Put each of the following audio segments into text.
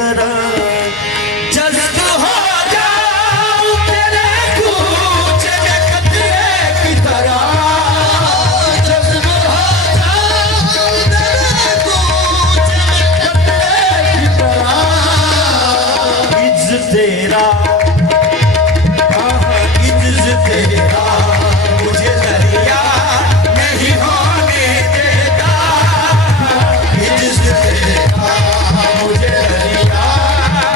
तरह जज्ब हो जाऊं तेरे कूचे में कतरे की तरह जज्ब हो जाऊं तेरे कूचे में कतरे की तरह इज्जत तेरा इज्जत तेरा मुझे दरिया नहीं होने देता इज्जत तेरा मुझे दरिया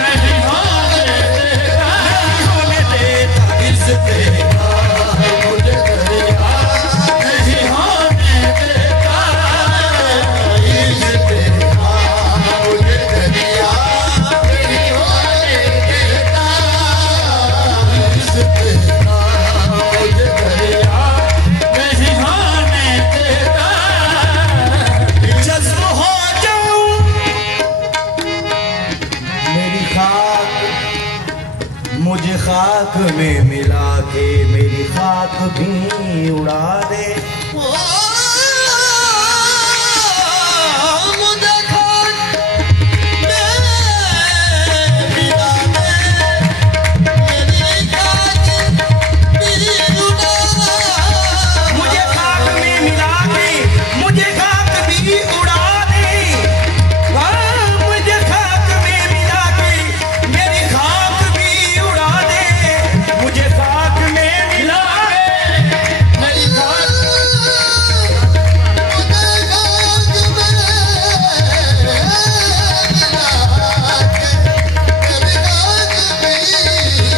नहीं होने देता इज्जत तेरा मुझे दरिया नहीं होने देता इज्जत तेरा मुझे दरिया नहीं होने देता इज्जत तेरा मुझे दरिया नहीं होने देता जज्ब हो जाऊं मेरी खाक मुझे खाक में मिला के मेरी खाक भी उड़ा दे मुझे खाक में मिला दे मेरी खाक भी उड़ा मुझे खाक में मिला के मुझे खाक भी उड़ा दे मुझे खाक में मिला के मेरी खाक भी उड़ा दे मुझे खाक में मिला के मेरी खाक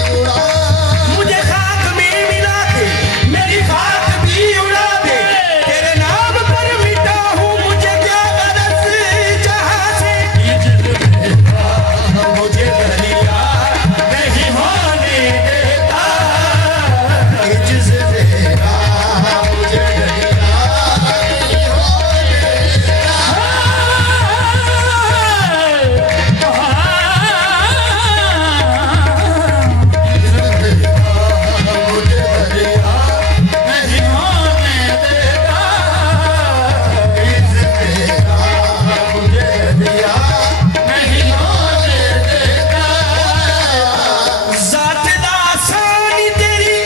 मुझे खाक में मिला के मेरी खाक भी उड़ा दे तेरे नाम पर मिटा हूँ मुझे क्या गरज जहाँ से इज्जत तेरा मुझे दरिया नहीं होने देता इज्जत तेरा मुझे दरिया नहीं होने देता मुझे दरिया नहीं होने देता इज्जत तेरा मुझे दरिया नहीं होने देता ज़ात दासानी तेरी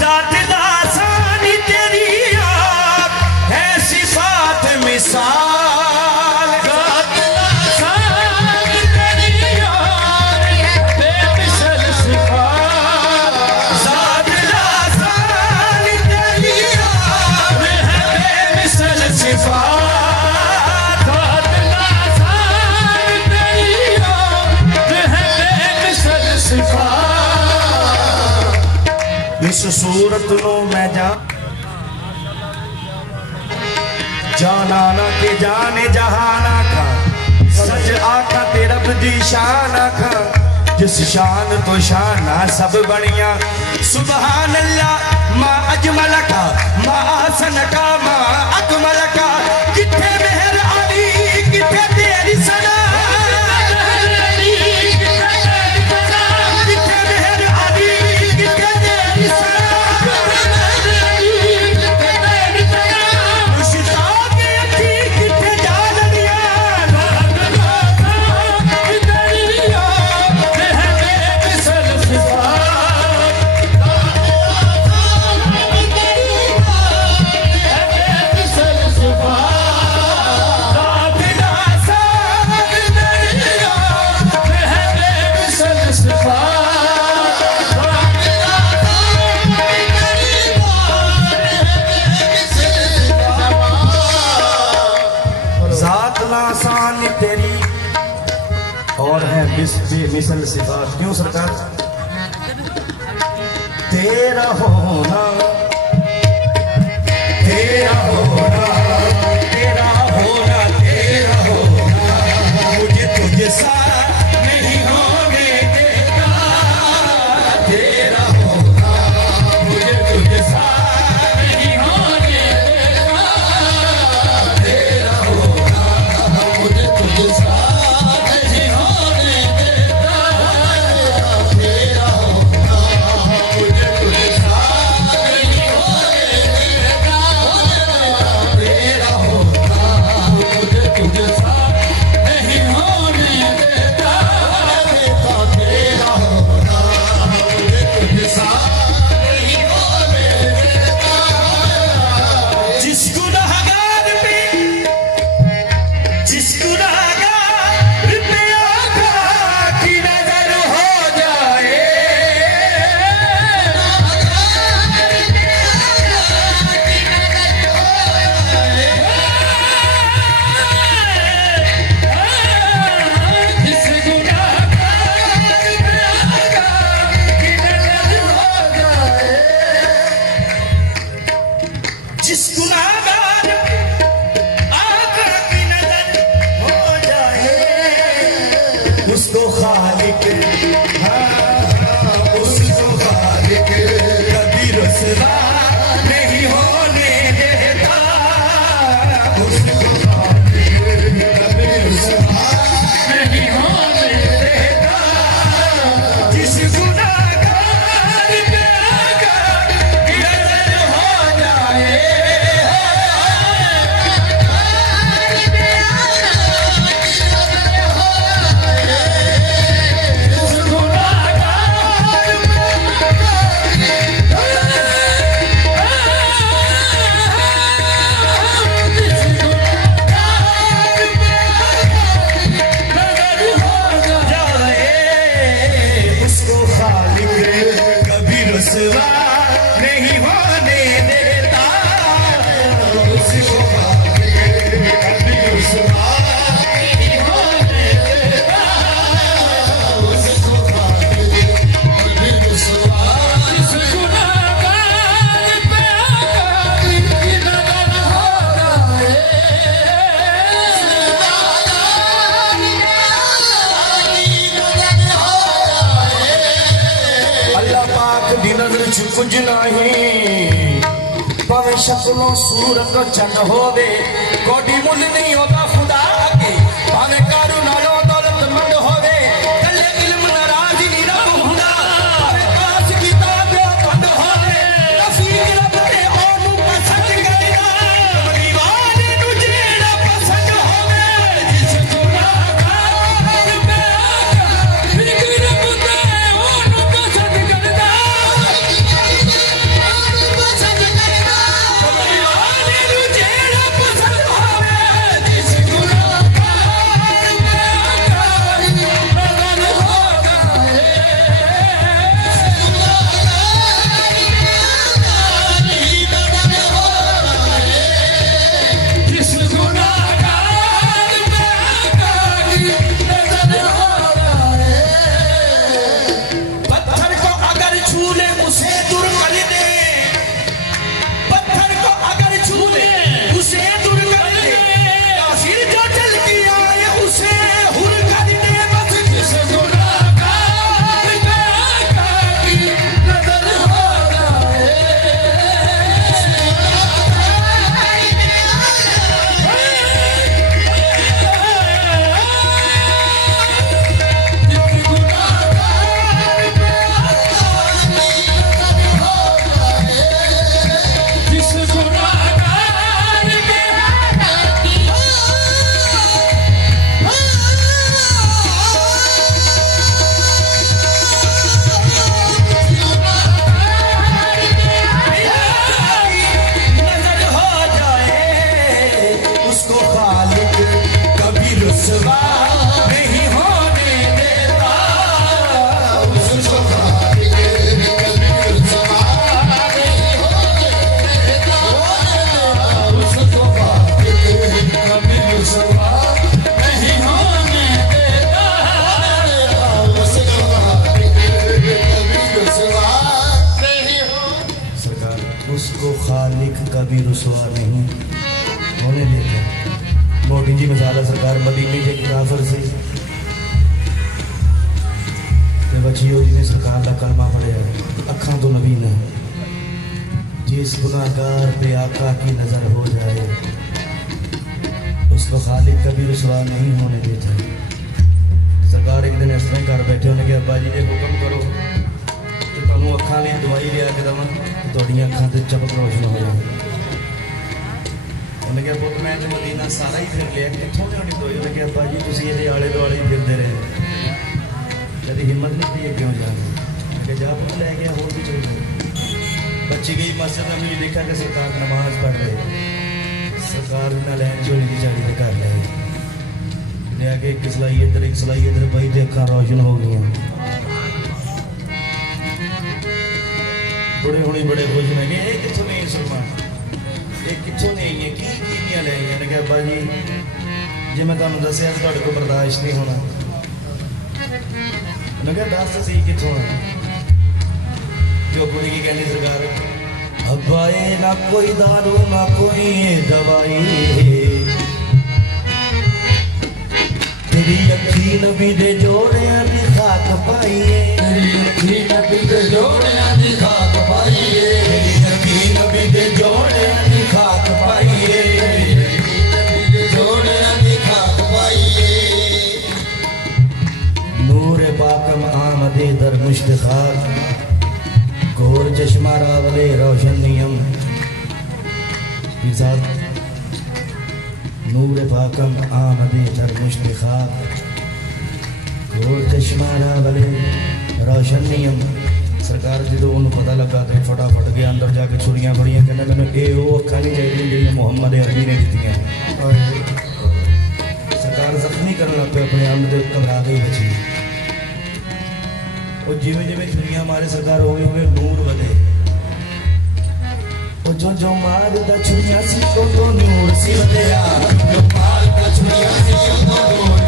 ज़ात दासानी तेरी याद है सिफ़ात मिसाल ज़ात दासानी तेरी याद है बेमिसल सिफ़ात ज़ात दासानी तेरी याद है बेमिसल सिफ़ात ज़ात दासानी तेरी याद है बेमिसल सिफ़ात इस सूरत नो मैं जाना ना के जाने जहाना का सच आखा तेरा बदी शान आखा जिस शान तो शाना सब बनिया सुबहान अल्लाह माँ अजमल का माँ हसन का माँ अकमल का किथे मेहर अली किथे तेरी सना किथे मेहर अली किथे तेरी सना मुश्ताक अखी किथे जान दिया दरिया है बेमिसल सिफ़ात बेमिसल सिफ़ात दरिया है बेमिसल सिफ़ात ज़ात लासानी तेरी और है बेमिसल सिफ़ात क्यों सरकार तेरा होना तेरा होना तेरा होना तेरा होना मुझे तुझे सा नहीं होने देता तेरा होना मुझे तुझे सा नहीं होने देता तेरा होना मुझे तुझे सा नहीं होने देता तेरा होना मुझे तुझे सा नहीं होने देता रुसवा नहीं होने देता, उसको खालिक कभी रुसवा नहीं होने देता। जिस गुनाहगार पे आकर नजर हो जाए, रुसवा नहीं होने देता, उसको कभी रुसवा नहीं होने देता, उसको कभी रुसवा। जिस गुनाहगार पे आकर नजर हो जाए, अल्लाह पाक दी नजर च कुछ नहीं, भावें शक्लों सूरत चंद होवे, कोडी मुल नहीं होता खुदा अगे, भावें कारू नालों दौलतमंद होवे, कल्ले इल्म नाराज नहीं रब हुंदा, भावें काश किताब बंद होवे, रफीक रब ते ओनू पसंद करदा, दीवाने नू जेड़ा पसंद होवे। जिस गुनाहगार पे आकर रफीक रब ते ओनू पसंद करदा, पत्थर को अगर छू ले उसे दूर कर दे, पत्थर को अगर छू ले उसे दूर कर दे, काफिर जो चल के आए उसे हुर कर दे। बस जिस गुनाहगार पे आकर नजर हो जाए, जिस गुनाहगार पे नजर हो जाए, उसको खालिक कभी रुसवा नहीं होने देता, उसको खालिक कभी रुसवा नहीं होने देता, उसको खालिक कभी रुसवा नहीं होने देता, उसको खालिक कभी रुसवा नहीं होने। सरकार उसको खालिक कभी रुसवा नहीं होने देता। मोटी जी मिसाल है सरकार, मदीने के काफिर से ते बची हो जिन्हें सरकार का कलमा पढ़िया अखा तो नबी ने, जिस गुनाहगार पे आका की नजर हो जाए, उसको खालिक कभी रुसवा नहीं होने देता। सरकार एक दिन इस तरह घर बैठे उन्हें कहा, अब्बा जी ने हुक्म करो कि तुम अखा लिए दवाई लिया के दवा, थोड़िया अखा से चमक रोशन हो जाए। उन्हें कहा पुत मैं तो मदीना सारा ही फिर लिया, कितों लियानी दवाई? उन्हें कहा अब्बा जी तुम ये आले दुआले ही फिरते रहे, कभी हिम्मत नहीं थी क्यों जाने? जा पुत लै गया, होर भी चल गए। बच्ची गई मस्जिद में, मुझे देखा कि सरकार नमाज पढ़ रहे, सरकार ना लैन चोरी की चाली के घर ले आके एक सिलाई इधर भाई तो अखा रोशन हो गई। बड़े होने बड़े खुश ने कि ये कितों नहीं सलमान, ये कितों नहीं है, की ले आई? ने कहा अब्बा जी जे मैं तुहानू दस्सिया तुहाडे कोल बर्दाश्त नहीं होना। मैं कहा दस तो सही कितों है? जो कुड़ी की कहनी सरकार, अब्बा ये ना कोई दारू ना कोई दवाई, तेरी अखी नबी दे जोड़ियां दी खाक पाईए, तेरी अखी नबी दे जोड़ियां दी खाक पाईए। मुश्त खाक घोर चश्मा रावले रोशन नियम नूर पाकम आमदे तर मुश्त खाक घोर चश्मा रावले रोशन नियम। सरकार जो उन्होंने पता लगा तो फटाफट गया अंदर जाके छुड़ियाँ फड़ियाँ कहना मैंने ये वो अखा नहीं चाहिए जो मुहम्मद अरबी ने दी हैं। सरकार जख्मी करने लग पे अपने आप में घबरा गई बची और जिमें जिमें छुड़ियाँ मारे सरकार हो गए नूर बदे और जो मार दा छुड़ियाँ सी तो नूर सी बदया जो मार दा छुड़ियाँ सी तो नूर